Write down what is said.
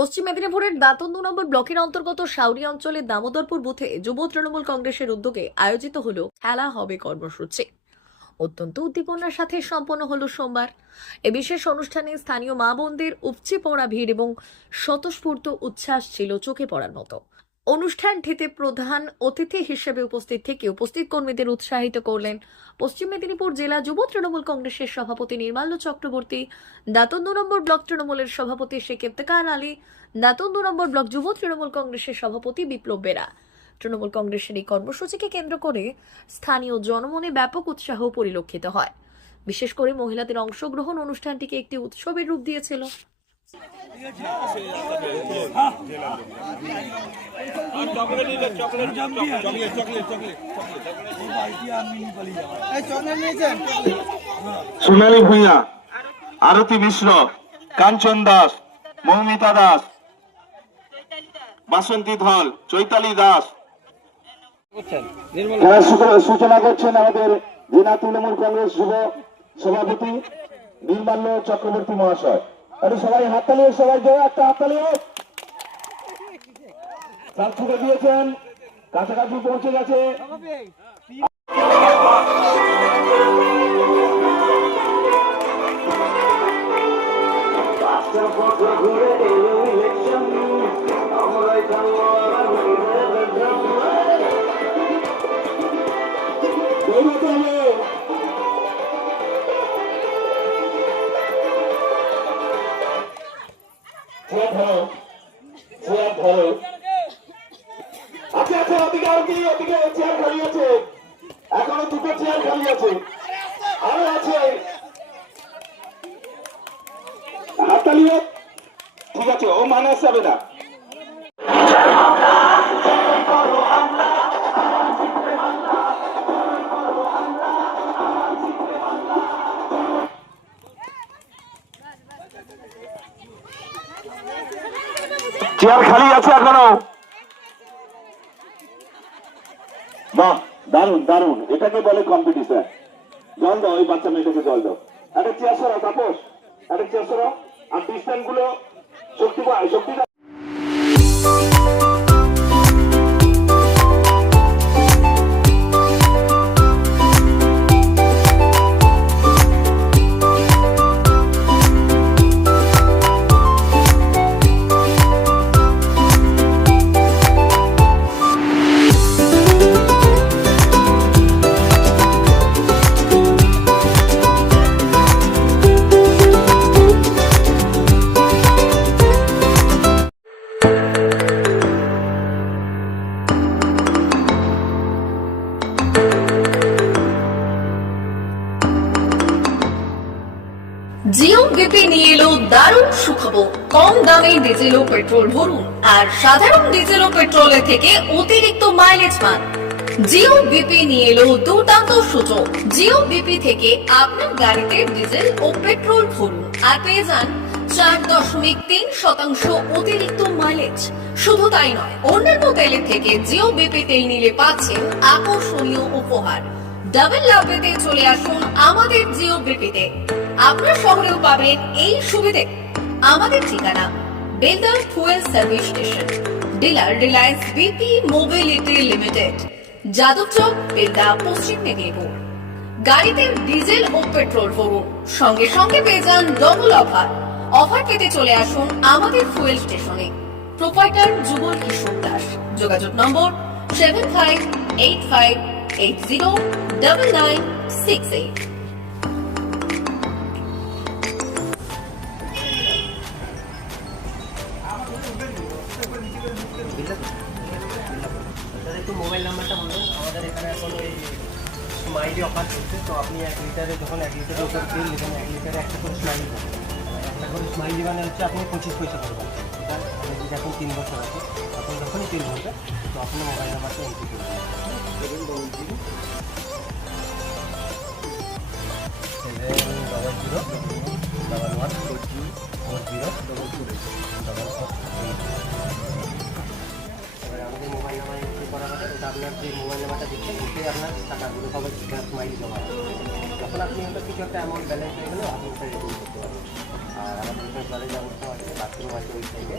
পশ্চিম মেদিনীপুরের দাঁতন ২ নম্বর ব্লকের অন্তর্গত শাউরি অঞ্চলের দামোদরপুর বুথে যুব তৃণমূল কংগ্রেসের উদ্যোগে আয়োজিত হলো খেলা হবে কর্মসূচি। অত্যন্ত উদ্দীপনার সাথে সম্পন্ন হলো সোমবার। এ বিশেষ অনুষ্ঠানে স্থানীয় মা বোনদের উপচে পড়া ভিড় এবং স্বতঃস্ফূর্ত উচ্ছ্বাস ছিল চোখে পড়ার মতো। অনুষ্ঠানটিতে প্রধান অতিথি হিসেবে উপস্থিত থেকে উপস্থিত কর্মীদের উৎসাহিত করলেন পশ্চিম মেদিনীপুর জেলা যুব তৃণমূল কংগ্রেসের সভাপতি নির্মাল্য চক্রবর্তী, দাঁতন ২ নম্বর ব্লক তৃণমূলের সভাপতি শেখ ইফতেখার আলী, দাঁতন ২ নম্বর ব্লক যুব তৃণমূল কংগ্রেসের সভাপতি বিপ্লব বেরা। তৃণমূল কংগ্রেসের এই কর্মসূচিকে কেন্দ্র করে স্থানীয় জনমনে ব্যাপক উৎসাহ পরিলক্ষিত হয়। বিশেষ করে মহিলাদের অংশগ্রহণ অনুষ্ঠানটিকে একটি উৎসবের রূপ দিয়েছিল। সোনালী ভূঁইয়া, আরতি মিশ্র, কাঞ্চন দাস, মৌমিতা দাস, বাসন্তী ধল, চৈতালি দাস। সূচনা করছেন আমাদের জেলা তৃণমূল কংগ্রেস যুব সভাপতি নির্মাল্য চক্রবর্তী মহাশয়। আরে সবাই হাততালি, সবাই জয় একটা হাততালি। তার ছুটে দিয়েছেন, কাছাকাছি পৌঁছে গেছে। আচ্ছা আচ্ছা, ওদিকে চেয়ার খালি আছে, এখনো দুটো চেয়ার খালি আছে, আরো আছে। হাততালি হোক, ঠিক আছে, ও মাইনাস যাবে না। চেয়ার খালি আছে এখনো। বাহ, দারুন দারুন, এটাকে বলে কম্পিটিশন। জল দাও, ওই বাচ্চা মেয়েটাকে জল দাও। একটা চেয়ার সরাও তাপস, একটা চেয়ার সরাও। আর ডিস্টেন্স গুলো শক্তি শক্তি জিও বিপি নিয়ে এলো দারুণ সুখবর। কম দামে ডিজেল ও পেট্রোল ভরুন আর সাধারণ ডিজেল ও পেট্রোলের থেকে অতিরিক্ত মাইলেজ পান। জিও বিপি নিয়ে এলো দুর্দান্ত সুযোগ। জিও বিপি থেকে আপনার গাড়িতে ডিজেল ও পেট্রোল ভরুন আর পেয়ে যান 4.3% অতিরিক্ত মাইলেজ। শুধু তাই নয়, অন্যান্য তেলের থেকে জিও বিপি তেল নিলে পাচ্ছেন আকর্ষণীয় উপহার। ডাবল লাভ পেতে চলে আসুন আমাদের জিও বিপিতে। আপনার শহরেও পাবেন এই সুবিধে। আমাদের ঠিকানা Belda fuel service station, dealer Reliance BP mobility limited, Jadabchak, Belda, পশ্চিম মেদিনীপুর। গাড়িতে ডিজেল ও পেট্রোল ভরুন, সঙ্গে সঙ্গে পেয়ে যান ডবল অফার। অফার পেতে চলে আসুন আমাদের ফুয়েল স্টেশনে। প্রোপাইটার যুগল কিশোর দাস। যোগাযোগ নম্বর 7585809968। একটু মোবাইল নাম্বারটা বলুন। আমাদের এখানে এখন ওই স্মাইলি অফার চলছে, তো আপনি 1 লিটারে যখন 1 লিটারের উপর তেল নেবেন, 1 লিটারে একটা করে স্মাইলি পাবেন। একটা করে স্মাইলি মানে হচ্ছে আপনি 25 পয়সা করবেন। এটা আপনি যদি এখন 3 বছর আছে, তখন যখনই তেল ভরবেন তো আপনার মোবাইল নাম্বারটা এন্ট্রি করবেন। 70011404022 আমাদের মোবাইল নাম্বার এন্ট্রি করা হবে। ওটা আপনার যে মোবাইল নাম্বারটা দিচ্ছেন ওটাই আপনার টাকাগুলো সবাই স্মাইল জমা হবে। যখন আপনি হয়তো কিছু একটা অ্যামাউন্ট ব্যালেন্স হয়ে গেলেও আপনি ওটা রিডিম করতে পারবেন। আর আমাদের এখানে জলের ব্যবস্থা আছে, বাথরুম আছে ওই সাইডে।